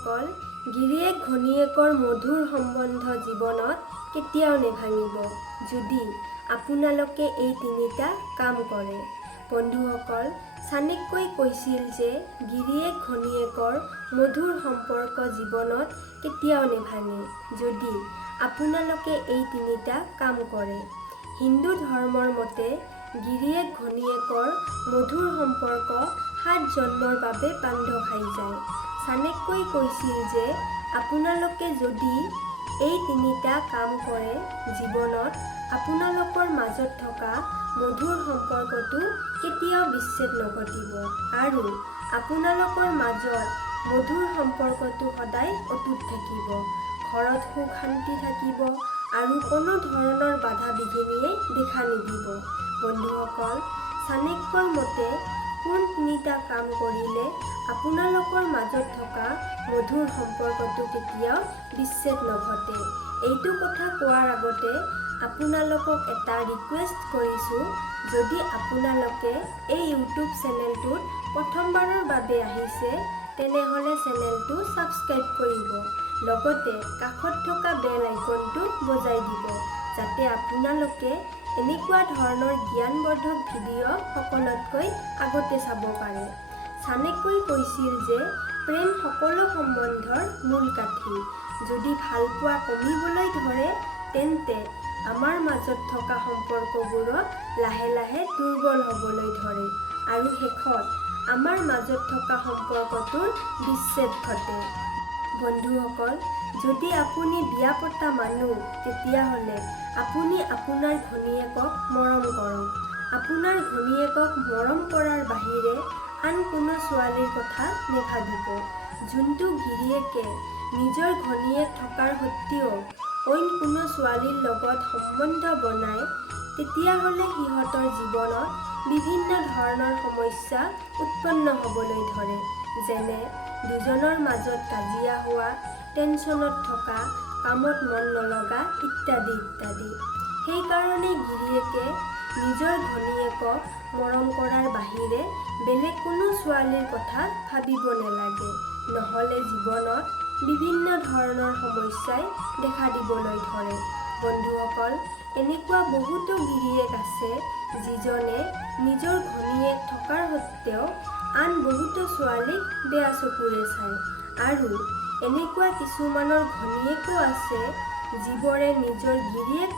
বন্ধুসকল, গিৰিয়েক ঘৈণীয়েকৰ মধুৰ সম্বন্ধ জীৱনত কেতিয়াও নেভাঙিব যদি আপোনালোকে এই তিনিটা কাম কৰে। বন্ধুসকল, চাণক্যই কৈছিল যে গিৰিয়েক ঘৈণীয়েকৰ মধুৰ সম্পৰ্ক জীৱনত কেতিয়াও নেভাঙে যদি আপোনালোকে এই তিনিটা কাম কৰে। হিন্দু ধৰ্মৰ মতে গিৰিয়েক ঘৈণীয়েকৰ মধুৰ সম্পৰ্ক 7 জন্মৰ বাবে বান্ধ খাই যায়। চাণক্যই কৈছিল যে আপোনালোকে যদি এই তিনিটা কাম কৰে, জীৱনত আপোনালোকৰ মাজত থকা মধুৰ সম্পৰ্কটো কেতিয়াও বিচ্ছেদ নঘটিব আৰু আপোনালোকৰ মাজত মধুৰ সম্পৰ্কটো সদায় অটুট থাকিব। ঘৰত সুখ শান্তি থাকিব আৰু কোনো ধৰণৰ বাধা বিঘিনিয়ে দেখা নিদিব। বন্ধুসকল, চাণক্যৰ মতে কোন তিনিটা কাম কৰিলে আপোনালোকৰ মাজত থকা মধুৰ সম্পৰ্কটো কেতিয়াও বিচ্ছেদ নঘটে। এইটো কথা কোৱাৰ আগতে আপোনালোকক এটা ৰিকুৱেষ্ট কৰিছোঁ, যদি আপোনালোকে এই ইউটিউব চেনেলটোত প্ৰথমবাৰৰ বাবে আহিছে, তেনেহ'লে চেনেলটো ছাবস্ক্ৰাইব কৰিব। লগতে কাষত থকা বেল আইকনটো বজাই দিব, যাতে আপোনালোকে এনেকুৱা ধৰণৰ জ্ঞানবৰ্ধক ভিডিঅ' সকলোতকৈ আগতে চাব পাৰে। চাণক্যই কৈছিল যে প্ৰেম সকলো সম্বন্ধৰ মূল কাঠি। যদি ভালপোৱা কমিবলৈ ধৰে, তেন্তে আমাৰ মাজত থকা সম্পৰ্কবোৰো লাহে লাহে দুৰ্বল হ'বলৈ ধৰে আৰু শেষত আমাৰ মাজত থকা সম্পৰ্কটোৰ বিচ্ছেদ ঘটে। বন্ধুসকল, যদি আপুনি বিয়া পতা মানুহ, তেতিয়াহ'লে আপুনি আপোনাৰ ঘৈণীয়েকক মৰম কৰক। আপোনাৰ ঘৈণীয়েকক মৰম কৰাৰ বাহিৰে আন কোনো ছোৱালীৰ কথা নেভাবিব। যোনটো গিৰিয়েকে নিজৰ ঘৈণীয়েক থকাৰ সত্ত্বেও অইন কোনো ছোৱালীৰ লগত সম্বন্ধ বনায়, তেতিয়াহ'লে সিহঁতৰ জীৱনত বিভিন্ন ধৰণৰ সমস্যা উৎপন্ন হ'বলৈ ধৰে, যেনে দুজনৰ মাজত কাজিয়া হোৱা, টেনচনত থকা, কামত মন নলগা ইত্যাদি ইত্যাদি। সেইকাৰণে গিৰিয়েকে নিজৰ ঘৈণীয়েকক মৰম কৰাৰ বাহিৰে বেলেগ কোনো ছোৱালীৰ কথা ভাবিব নালাগে, নহ'লে জীৱনত বিভিন্ন ধৰণৰ সমস্যাই দেখা দিবলৈ ধৰে। বন্ধুসকল, এনেকুৱা বহুতো গিৰিয়েক আছে যিজনে নিজৰ ঘৈণীয়েক থকাৰ সত্ত্বেও আন বহুতো ছোৱালীক বেয়া চকুৰে চায়, আৰু এনেকুৱা কিছুমানৰ ঘৈণীয়েকো আছে যিবোৰে নিজৰ গিৰিয়েক